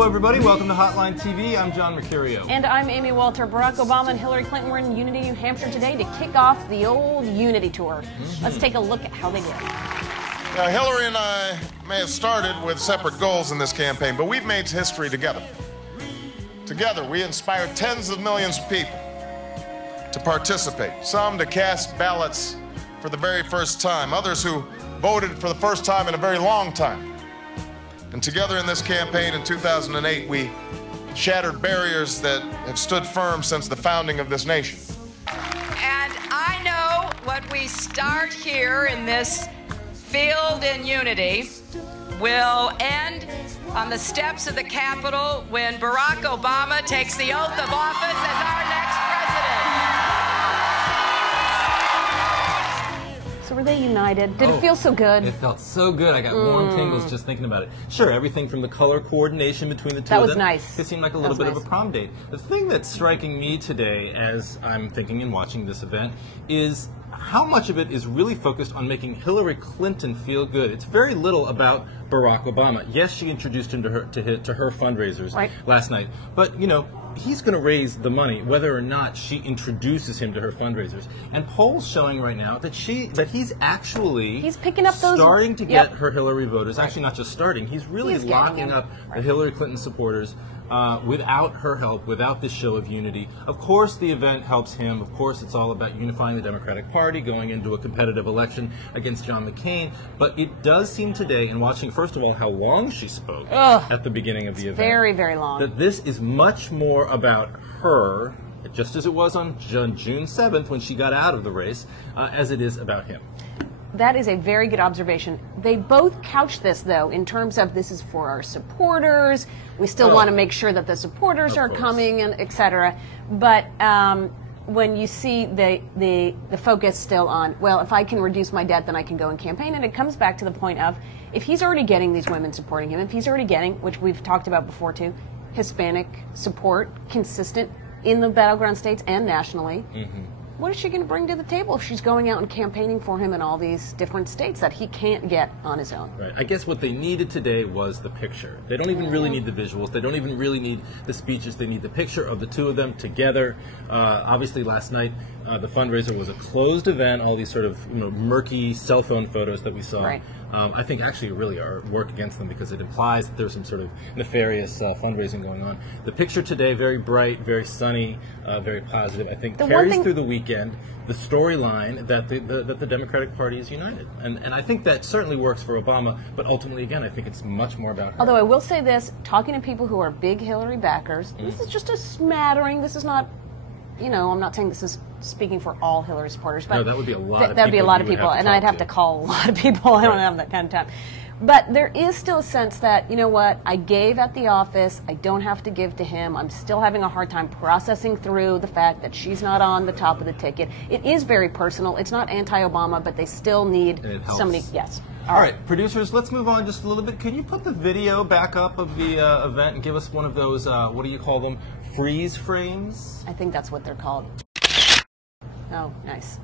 Hello, everybody. Welcome to Hotline TV. I'm John Mercurio. And I'm Amy Walter. Barack Obama and Hillary Clinton were in Unity, New Hampshire today to kick off the old Unity tour. Let's take a look at how they did. Now, Hillary and I may have started with separate goals in this campaign, but we've made history together. Together, we inspired tens of millions of people to participate, some to cast ballots for the very first time, others who voted for the first time in a very long time. And together in this campaign in 2008, we shattered barriers that have stood firm since the founding of this nation. And I know what we start here in this field in Unity will end on the steps of the Capitol when Barack Obama takes the oath of office as our next president. So were they united? Did it feel so good? It felt so good. I got warm tingles just thinking about it. Sure, everything from the color coordination between the two That of was them. nice. It seemed like a little bit of a prom date. The thing that's striking me today as I'm thinking and watching this event is how much of it is really focused on making Hillary Clinton feel good. It's very little about Barack Obama. Yes, she introduced him to her fundraisers last night, but you know, he's going to raise the money whether or not she introduces him to her fundraisers. And polls showing right now that he's actually picking up those, starting to get her Hillary voters. Actually, not just starting. He's really locking up the Hillary Clinton supporters. Without her help, without this show of unity. Of course the event helps him. Of course it's all about unifying the Democratic Party, going into a competitive election against John McCain. But it does seem today, in watching first of all how long she spoke at the beginning of the event. Very, very long. That this is much more about her, just as it was on June 7th when she got out of the race, as it is about him. That is a very good observation. They both couch this, though, in terms of this is for our supporters. We still want to make sure that the supporters are coming, and et cetera. But when you see the focus still on, well, if I can reduce my debt, then I can go and campaign. And it comes back to the point of, if he's already getting these women supporting him, if he's already getting, which we've talked about before too, Hispanic support, consistent in the battleground states and nationally, what is she going to bring to the table if she's going out and campaigning for him in all these different states that he can't get on his own? Right. I guess what they needed today was the picture. They don't even really need the visuals. They don't even really need the speeches. They need the picture of the two of them together. Obviously, last night, the fundraiser was a closed event. All these sort of murky cell phone photos that we saw, I think actually really work against them because it implies that there's some sort of nefarious fundraising going on. The picture today, very bright, very sunny, very positive. I think carries through the weekend the storyline that the Democratic Party is united. And I think that certainly works for Obama, but ultimately, again, I think it's much more about her. Although I will say this, talking to people who are big Hillary backers, this is just a smattering. This is not, I'm not saying this is speaking for all Hillary supporters, but no, that would be a lot of people. That would be a lot of people, and I'd have to call a lot of people. I don't have that kind of time. But there is still a sense that, you know what, I gave at the office, I don't have to give to him. I'm still having a hard time processing through the fact that she's not on the top of the ticket. It is very personal. It's not anti-Obama, but they still need somebody. Yes. All right, producers, let's move on just a little bit. Can you put the video back up of the event and give us one of those, what do you call them, freeze frames? I think that's what they're called. Oh, nice.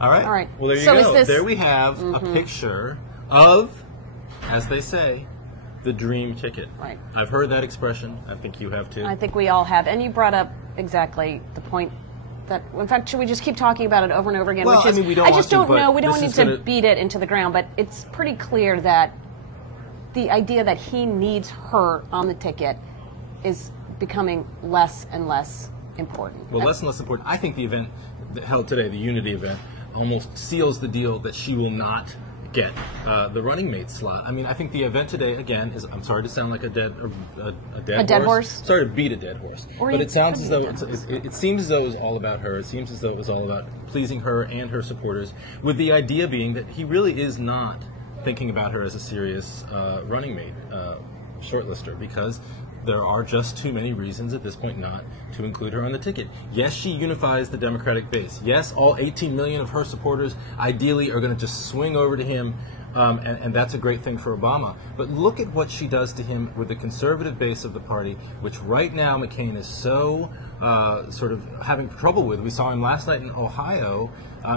All right. All right. Well, there you go. There we have a picture of, as they say, the dream ticket. Right. I've heard that expression. I think you have too. I think we all have. And you brought up exactly the point that, in fact, should we just keep talking about it over and over again? Well, which is, I mean, we don't I just don't know. We don't need to gonna beat it into the ground, but it's pretty clear that the idea that he needs her on the ticket is becoming less and less important. Well, less and less important. I think the event held today, the Unity event, almost seals the deal that she will not get the running mate slot. I mean, I think the event today, again, is, I'm sorry to sound like a dead horse. Sorry to beat a dead horse. But it sounds as though, it seems as though it was all about her. It seems as though it was all about pleasing her and her supporters, with the idea being that he really is not thinking about her as a serious running mate shortlister, because there are just too many reasons at this point not to include her on the ticket. Yes, she unifies the Democratic base. Yes, all 18 million of her supporters ideally are going to just swing over to him and that's a great thing for Obama. But look at what she does to him with the conservative base of the party, which right now McCain is so sort of having trouble with. We saw him last night in Ohio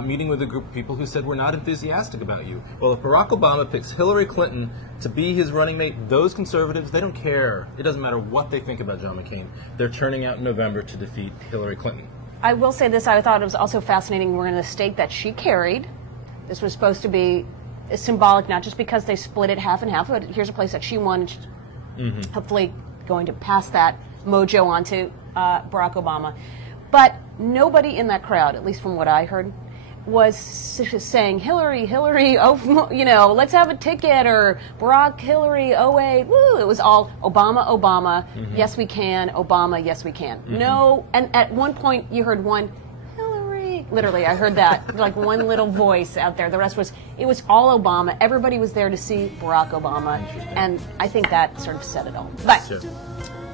meeting with a group of people who said, we're not enthusiastic about you. Well, if Barack Obama picks Hillary Clinton to be his running mate, those conservatives, they don't care. It doesn't matter what they think about John McCain. They're turning out in November to defeat Hillary Clinton. I will say this, I thought it was also fascinating. We're in the state that she carried. This was supposed to be symbolic, not just because they split it half and half, but here's a place that she won, hopefully going to pass that mojo on to Barack Obama. But nobody in that crowd, at least from what I heard, was saying, Hillary, oh, you know, let's have a ticket, or Barack, Hillary, oh wait, woo. It was all Obama, Obama, yes we can, Obama, yes we can. No, and at one point you heard one, Hillary, literally I heard that, like one little voice out there. The rest was, it was all Obama. Everybody was there to see Barack Obama, and I think that sort of said it all. But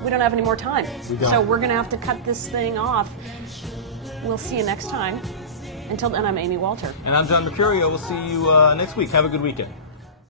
we don't have any more time, so we're going to have to cut this thing off. We'll see you next time. Until then, I'm Amy Walter. And I'm John Mercurio. We'll see you next week. Have a good weekend.